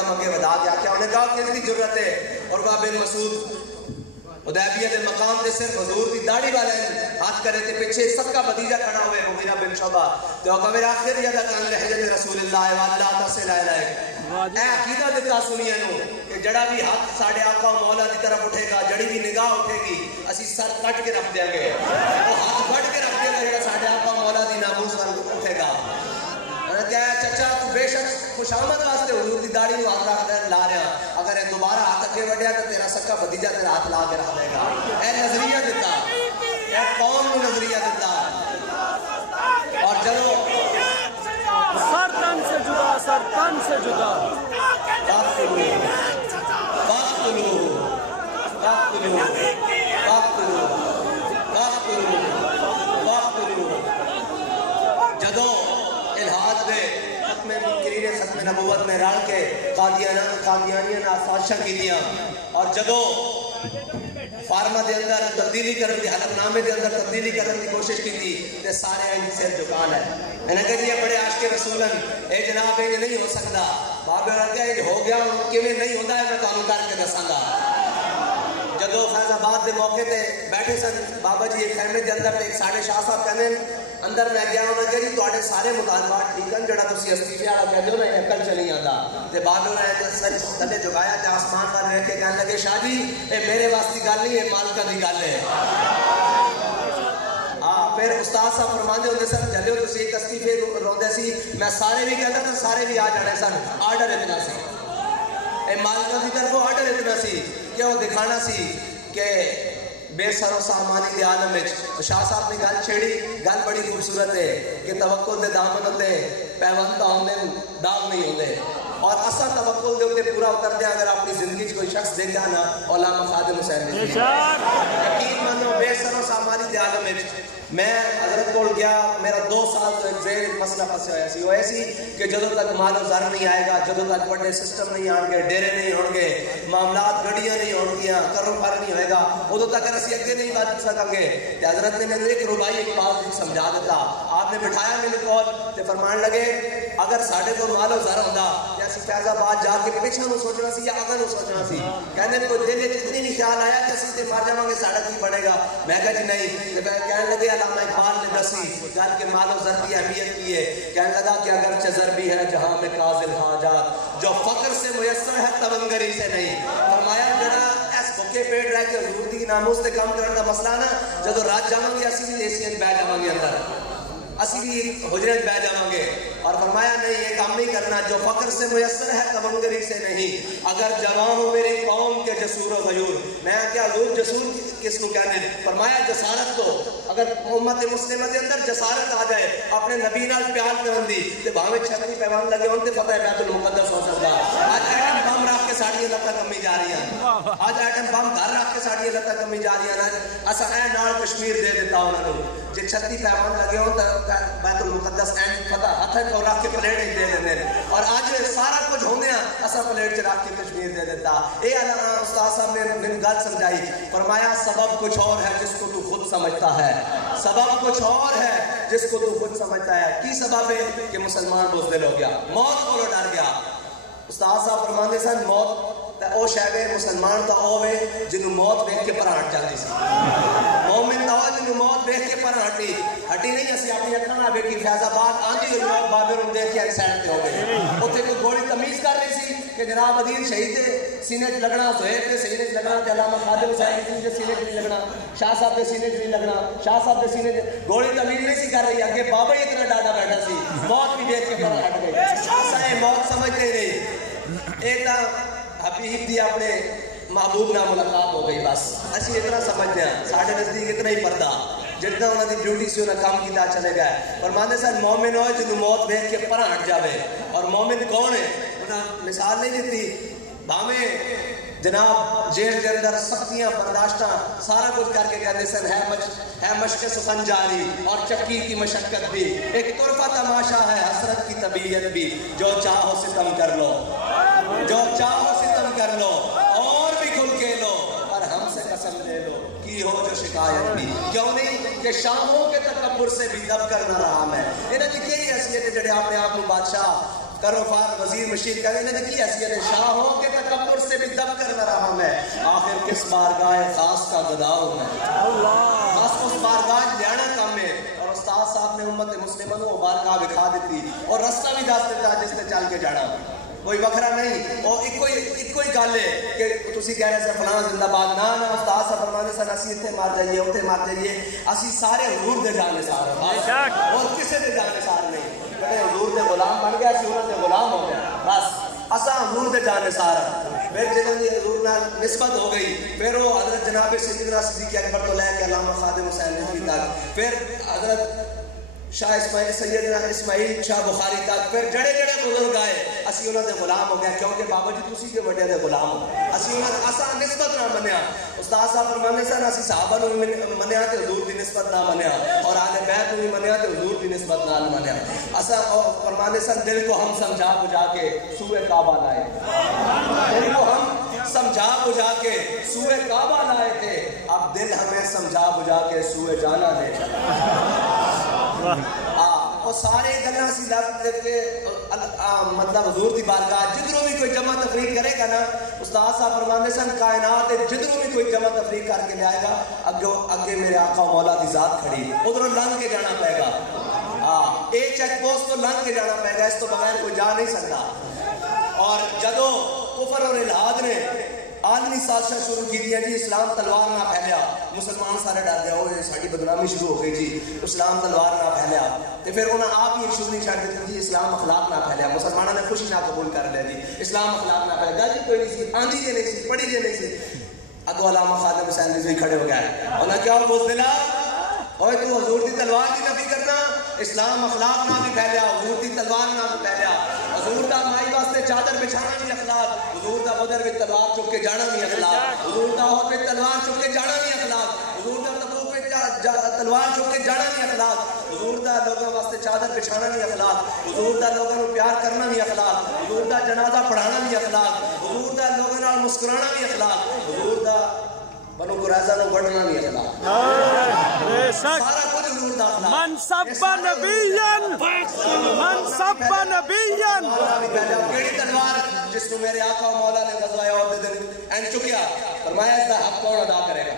قدم اگے ودا گیا کہ انہیں کہا کہ کی ضرورت ہے. اور کہا بن مسعود حدیبیہ دے مقام تے صرف حضور دی داڑھی والے ہاتھ کرے تے پیچھے سب کا بھتیجا کھڑا ہوئے مغیرہ بن شعبہ تے وہ میرا آخر یادا کان لحجت رسول اللہ واللہ تصل علیہ. اے عقیدہ دیتا سنیے نو کہ جڑا بھی ہاتھ ساڑھے آقا مولا دی طرف اٹھے گا, جڑی بھی نگاہ اٹھے گی, اسی سر کٹ کے رکھ دیں گے. وہ ہاتھ کٹ کے رکھ دیں گے جڑا ساڑھے آقا مولا دی ناموس پر اٹھے گا. کیا ہے چچا تو بے شک خوش آمد واسطے حضور دی داڑھی نو ہاتھ رکھ دے لا رہا, اگر یہ دوبارہ ہاتھ اگے وڈیا تو تیرا سکا بھتیجا تیرا ہاتھ لا کے رکھ دے گا. اے نظریہ دیتا, اے قوم نو نظریہ دیتا. اور چلو سر تن سے جدا, سر تن سے جدا. جدو الہاد دے ختم منکرین ختم نبوت میں رل کے قادیانیاں آفاشاں کی دیا, اور جدو فارما دے اندر تبدیلی کرنے دی, حلف نامے دے اندر تبدیلی کرنے دی کوشش کی تھی تے سارے ان سے جھکان ہے. انہیں کہا یہ بڑے عاشق رسولن, اے جناب یہ نہیں ہو سکتا. بابے اور کہا یہ ہو گیا کہ نہیں ہوتا ہے, میں کام کر کے دساں گا. جدو فیض آباد دے موقع تے بیٹھے سن بابا جی ایک خیمے دے اندر ایک ساڑھے شاہ صاحب کہنے اندر میں گیا ہوں کہ جی تواڈے سارے مطالبات ٹھیک ہیں, جڑا تسی استعفے والا کہہ دیو نا عقل چ نہیں آندا. تے بابے نے سر تھلے جھکایا تے آسمان وال ویکھ کے کہنے لگے شاہ جی اے میرے واسطے گل نہیں, اے مالکاں دی گل ہے. پھر استاد صاحب فرماندے ہوندے سن جلو تسی ایک استعفے روندے سی, میں سارے بھی کہندا تے سارے بھی آ جانے سن. آرڈر اتنا سی, اے مالکاں دی طرفوں آرڈر اتنا سی کہ وہ دکھانا سی کہ بے سر و سامانی دے عالم وچ. تو شاہ صاحب نے گل چھیڑی, گل بڑی خوبصورت ہے کہ توکل دے دامن ہوتے پیوند تا ہوندے داغ نہیں ہوندے, اور اساں توکل دے اوپر پورا اتر دے. اگر اپنی زندگی وچ کوئی شخص دیکھا نا علامہ خادم حسین نے یقین مانو بے سر و سامانی دے عالم وچ میں حضرت کول گیا. میرا 2 سال تو ایک زیر مسئلہ پھسیا ہوا سی, وہ ایسی کہ جدو تک مال و زر نہیں آئے گا, جدو تک بڑے سسٹم نہیں آن گے, ڈیرے نہیں ہون گے, معاملات گڑیاں نہیں ہون گیا, کرم پر نہیں ہوئے گا, ادو تک اسی اگے نہیں بات سکیں گے. حضرت نے میرے ایک ربائی ایک بات سمجھا دیتا. آپ نے بٹھایا میرے کول تے فرمان لگے اگر ساڈے کو مال و زر ہوندا تے اسی فیض آباد جا کے پیچھے نو سوچنا سی یا اگے نو سوچنا سی. کہندے کوئی دل وچ اتنی نہیں خیال آیا کہ اسی تے مر جاواں گے ساڈا کی بنے گا. میں کہا جی نہیں. تے کہنے لگے علامہ اقبال نے دسی گل کے مال و زر کی اہمیت کی ہے. کہنے لگا کہ اگرچہ زر بھی ہے جہاں میں قاضل حاجات, جو فقر سے میسر ہے تونگری سے نہیں. فرمایا جڑا اس بھوکے پیٹ رہ کے حضور دی ناموس تے کام کرن دا مسئلہ نا, جدو رات جاواں گے اسی بھی ایسی بہ جاواں گے اندر, اسی بھی حجرے بہ جاواں گے. اور فرمایا نہیں یہ کام نہیں کرنا, جو فقر سے میسر ہے تونگری سے نہیں. اگر جوان ہو میری قوم کے جسور و غیور. میں کیا حضور جسور کس کو کہنے؟ فرمایا جسارت تو اگر امت مسلمہ دے اندر جسارت آ جائے اپنے نبی نال پیار کرن دی تے بھاویں چھتی پیوان لگے ہون تے فتح بیت المقدس ہو سکدا. آج ایٹم بم رکھ کے ساڈی لتاں کمی جا رہی ہیں, آج ایٹم بم گھر رکھ کے ساڈی لتاں کمی جا رہی ہیں. اساں اے نال کشمیر دے دیتا انہاں نوں, جے چھتی پیوان لگے ہون تے بیت المقدس این فتح ہتھ اور رکھ کے پلیٹ دے دیندے نے, اور اج سارا کچھ ہوندے ہیں اساں پلیٹ چ رکھ کے کشمیر دے دیتا. اے استاد صاحب نے مینوں گل سمجھائی. فرمایا سبب کچھ اور ہے جس کو تو خود سمجھتا ہے, سبب کچھ اور ہے جس کو تو خود سمجھتا ہے. کی سبب ہے کہ مسلمان بزدل ہو گیا, موت کو ڈر گیا. استاد صاحب فرماندے سن موت او شے مسلمان دا ہوے جنوں موت ویکھ کے پراٹ جاندی سی. مومن دا ہوے جنوں موت ویکھ کے پراٹ ہٹی نہیں. اسی اپنی اکھاں نال ویکھی فیض آباد آندھی لوگ بابے نوں دیکھ کے سائڈ تے ہو گئے. اوتھے کوئی گولی تمیز کر رہی سی کہ جناب عدیل شہید دے سینے وچ لگنا, سہیب دے سینے وچ لگنا, تے علامہ خادم حسین دے سینے وچ نہیں لگنا, شاہ صاحب دے سینے وچ نہیں لگنا, شاہ صاحب دے سینے وچ گولی تمیز نہیں سی کر رہی. اگے بابا ہی اتنا ڈاڈا بیٹھا سی, موت بھی دیکھ کے پراٹ ہٹ گئے. اساں موت سمجھتے ہی نہیں. ایک حبیب دی اپنے محبوب نہ ملاقات ہو گئی, بس اسی اتنا سمجھتے ہیں. ساڑھے نزدیک اتنا ہی پردہ جتنا انہوں نے ڈیوٹی سے انہیں کام کیتا چلے گئے. اور مانے سن مومن ہوئے جنہوں موت دیکھ کے پرہ ہٹ جاوے. اور مومن کون ہے انہوں مثال نہیں دیتی. بھاویں جناب جیل کے اندر سختیاں برداشتاں سارا کچھ کر کے کہتے سن ہے مشق سخن جاری اور چکی کی مشقت بھی, ایک طرفہ تماشا ہے حسرت کی طبیعت بھی. جو چاہو ستم کر لو, جو چاہو ستم کر لو, اور بھی کھل کے لو, اور ہم سے قسم لے لو کی ہو جو شکایت بھی. کیوں نہیں کہ شاموں کے تکبر سے بھی دب کر نہ رہا میں. انہیں دی کئی حیثیت ہے جڑے اپنے آپ کو بادشاہ کرو فار وزیر مشیر کہنے لگے کی حیثیت ہے شاہوں کے تکبر سے بھی دب کر نہ رہا میں آخر کس بارگاہ خاص کا گدا ہوں میں بس اس بارگاہ لیانا کام میں اور استاد صاحب نے امت مسلمانوں کو بارگاہ بکھا دیتی اور رستہ بھی دس دیتا جس نے چل کے جانا کوئی وکھرا نہیں اور ایک کوئی گل ہے کہ تسی کہہ رہے سے فلاں زندہ باد نہ استاد صاحب فرمانے سن اسی اتنے مار جائیے اتنے مار جائیے اسی سارے حضور دے جانے سار اور کسے دے جانے سار نہیں حضور دے غلام بن گیا سی انہوں دے غلام ہو گیا بس اساں حضور دے جانے سارا پھر جنہوں نے حضور نال نسبت ہو گئی پھر وہ حضرت جناب سیدنا صدیق اکبر تو لے کے علامہ خادم حسین نجوی تک پھر حضرت شاہ اسماعیل سیدنا اسماعیل شاہ بخاری تک پھر جڑے جڑے بزرگ آئے اسی انہوں نے غلام ہو گیا کیونکہ بابا جی تسی کے بڑے دے غلام ہو اسی انہوں نے اساں نسبت نہ منیا استاد صاحب فرمانے سن اسی صحابہ نو منیا تے حضور دی نسبت نہ منیا اور اہل بیت نو منیا تے حضور دی نسبت نہ منیا اساں فرمانے سن دل کو ہم سمجھا بجھا کے سوئے کعبہ لائے دل کو ہم سمجھا بجھا کے سوئے کعبہ لائے تھے اب دل ہمیں سمجھا بجھا کے سوئے جانا لے چلا اور سارے گلہ سی لفظ کے مطلب حضور دی بارگاہ جدروں بھی کوئی جمع تفریق کرے گا نا استاد صاحب فرماندے سن کائنات جدروں بھی کوئی جمع تفریق کر کے لے آئے گا اگے میرے آقا مولا دی ذات کھڑی ادھروں لنگ کے جانا پائے گا ایک چیک پوسٹ تو لنگ کے جانا پائے گا اس تو بغیر کوئی جا نہیں سکتا اور جدو کفر اور الہاد نے عالمی سازشاں شروع کی دیا جی اسلام تلوار نہ پھیلیا مسلمان سارے ڈر گیا وہ ساری بدنامی شروع ہو گئی جی اسلام تلوار نہ پھیلیا تو پھر انہوں نے آپ ہی ایک شروع نہیں چھڑ دیتی جی اسلام اخلاق نہ پھیلیا مسلمانوں نے خوشی نہ قبول کر لیا جی اسلام اخلاق نہ پھیلیا گل کوئی نہیں سی آندھی جی نہیں سی پڑھی جی نہیں سی اگو علامہ خادم حسین رضوی کھڑے ہو گئے انہوں نے کیا بزدلا اوے تو حضور دی تلوار دی نفی کرنا اسلام اخلاق نہ بھی پھیلیا حضور دی تلوار نہ بھی پھیلیا حضور دا مائی واسطے چادر بچھانا بھی اخلاق حضور دا بدر بھی تلوار چک کے جانا بھی اخلاق حضور دا ہو پہ تلوار چک کے جانا بھی اخلاق حضور دا تبوک پہ تلوار چک کے جانا بھی اخلاق حضور دا لوگوں واسطے چادر بچھانا بھی اخلاق حضور دا لوگوں کو پیار کرنا بھی اخلاق حضور دا جنازہ پڑھانا بھی اخلاق حضور دا لوگوں نال مسکرانا بھی اخلاق حضور دا بنو قریظہ نو وڈنا بھی اخلاق سارا کچھ حضور دا اخلاق من سب نبیًا کیڑی تلوار جس کو میرے آقا و مولا نے غزوہ احد دے دن این چکیا فرمایا اس دا حق کون ادا کرے گا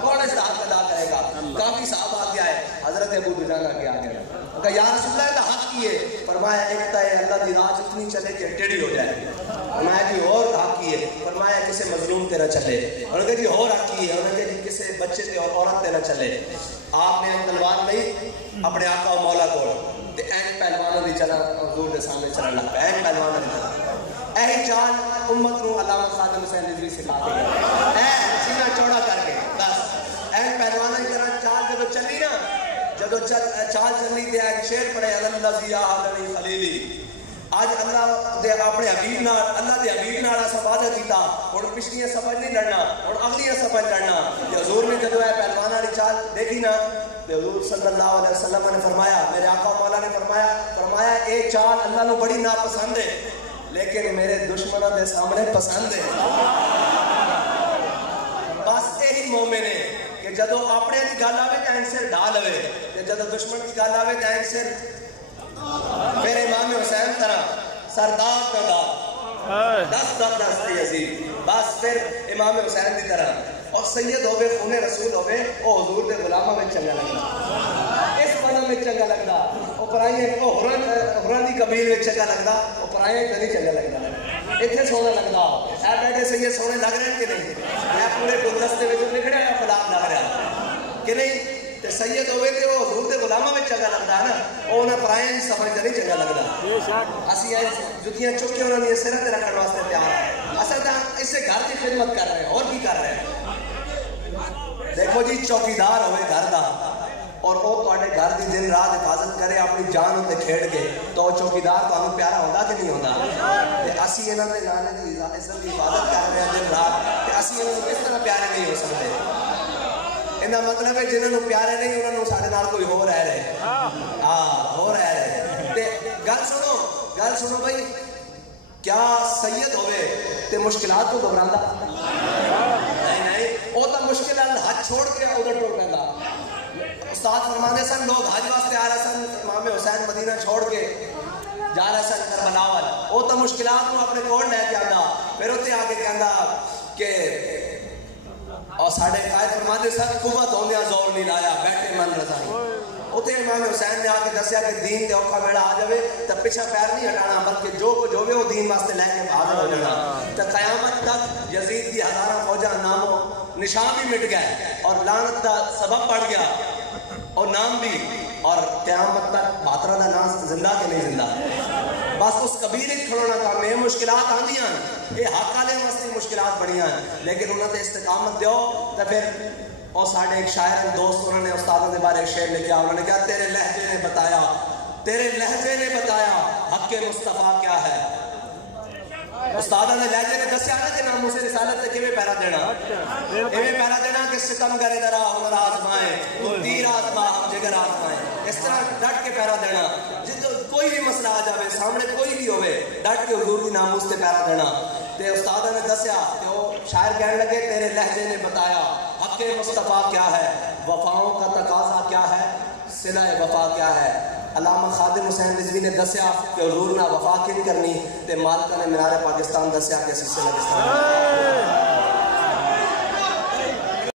کون اس دا حق ادا کرے گا کافی صحابہ آگے آئے حضرت ابو دجانہ کے آگے کہا یا رسول اللہ دا حق کیے فرمایا ایک تا ہے اللہ دی راہ اتنی چلے کہ ٹیڑھی ہو جائے فرمایا جی اور حق کیے فرمایا کسے مظلوم تیرا چلے انہوں نے کہا جی اور حق کیے انہوں نے کہا جی کسے بچے تے اور عورت تیرا چلے آپ نے تلوار نہیں اپنے آقا و مولا کو تے این پہلوانوں دی چلا حضور دے سامنے چلا لگ پہ این پہلوانوں دی اہی چال امت نو علامہ خادم حسین رضوی سکھا کے گئے سینہ چوڑا کر کے بس این پہلوانوں کی طرح چال جدو چلی نا جدو چال چلی تے ایک شعر پڑھے اللہ زیہ حضری خلیلی آج اللہ دے اپنے حبیب نال اللہ دے حبیب نال اسا وعدہ کیتا اور پچھلیاں سفر نہیں لڑنا اور اگلیاں سفر لڑنا کہ حضور نے جدو ہے پہلوان والی چال دیکھی نا کہ حضور صلی اللہ علیہ وسلم نے فرمایا میرے آقا مولا نے فرمایا اے چال اللہ نو بڑی ناپسند ہے لیکن میرے دشمنوں دے سامنے پسند ہے بس یہی مومن ہے کہ جدو اپنے دی گل آوے تے این سر ڈھا لوے تے جدو دشمن دی گل آوے تے این سر میرے امام حسین طرح سردار پیدا دستی عزیز بس پھر امام حسین دی طرح اور سید ہوئے خون رسول ہوئے وہ حضور دے غلامہ میں چنگا لگتا اس بنا میں چنگا لگتا وہ پرائیں وہ حران دی قبیل میں چنگا لگتا وہ پرائیں نہیں چنگا لگتا اتنے سونا لگتا اے بیٹھے سید سونے لگ رہے ہیں کہ نہیں میں پورے گلدستے میں نکڑا ہے فلاح لگ رہا کہ نہیں تے سید ہوئے تے وہ حضور دے غلامہ میں چنگا لگتا ہے نا وہ انہیں پرائیں سفر نہیں چنگا لگتا اسی جتیاں چک کے انہوں نے سرت رکھنے واسطے تیار ہے اصل اس سے گھر کی خدمت کر رہے ہیں اور کی کر رہے ہیں دیکھو جی چوکیدار ہوئے گھر دا اور وہ تواڈے گھر دی دن رات حفاظت کرے اپنی جان تے کھیڑ کے تو چوکیدار تانوں پیارا ہوندا کہ نہیں ہوندا تے اسی انہاں دے نانے دی عزت دی حفاظت کر رہے ہیں دن رات تے اسی انہاں نوں کس طرح پیارے نہیں ہو سکتے انہاں مطلب ہے جنہاں نوں پیارے نہیں انہاں نوں سارے نال کوئی ہو رہ رہے ہو رہ رہے تے گل سنو بھائی کیا سید ہوئے تے مشکلات کو گھبراندا نہیں وہ تو مشکل حج چھوڑ کے ادھر ٹر پہندا استاد فرماندے سن لوگ حج واسطے آ رہے سن امام حسین مدینہ چھوڑ کے جا رہا سن کربلا وال وہ تو مشکلات کو اپنے کول لے کے آندا پھر اتنے آ کے کہندا کہ اور ساڑھے قائد فرماندے سن قوت ہوندیا زور نہیں لایا بیٹھے من رضائی اتنے امام حسین نے آ کے دسیا کہ دین تے اوکھا ویڑا آ جاوے تو پیچھے پیر نہیں ہٹانا بلکہ جو کچھ ہوے وہ دین واسطے لے کے حاضر ہو جانا تو قیامت تک یزید کی ہزارہ فوجاں ناموں نشان بھی مٹ گئے اور لعنت دا سبب بڑھ گیا اور نام بھی اور قیامت تک باترا دا نام زندہ کے نہیں زندہ بس اس قبیلے کھڑونا کام یہ مشکلات آندیاں یہ حق والے واسطے مشکلات بڑیاں لیکن انہوں نے استقامت دیو تو پھر اور ساڑھے ایک شاعر دوست انہوں نے استادوں کے بارے ایک شعر لکھا انہوں نے کہا تیرے لہجے نے بتایا تیرے لہجے نے بتایا حق مصطفیٰ کیا ہے استادہ نے لہجے نے دسیا نا کہ ناموس رسالت سے کیویں پیرا دینا ایویں پیرا دینا کہ ستم کرے درا ہنر آزمائے تیر آزما ہم جگر آزمائے اس طرح ڈٹ کے پیرا دینا جس کوئی بھی مسئلہ آ جاوے سامنے کوئی بھی ہوئے ڈٹ کے حضور کی ناموس سے پیرا دینا تے استادہ نے دسیا کہ وہ شاعر کہنے لگے تیرے لہجے نے بتایا حق مصطفیٰ کیا ہے وفاؤں کا تقاضا کیا ہے صلہ وفا کیا ہے علامہ خادم حسین رضوی نے دسیا کہ حضور نہ وفا کن کرنی تے مالکہ نے منار پاکستان دسیا کہ اسی صلہ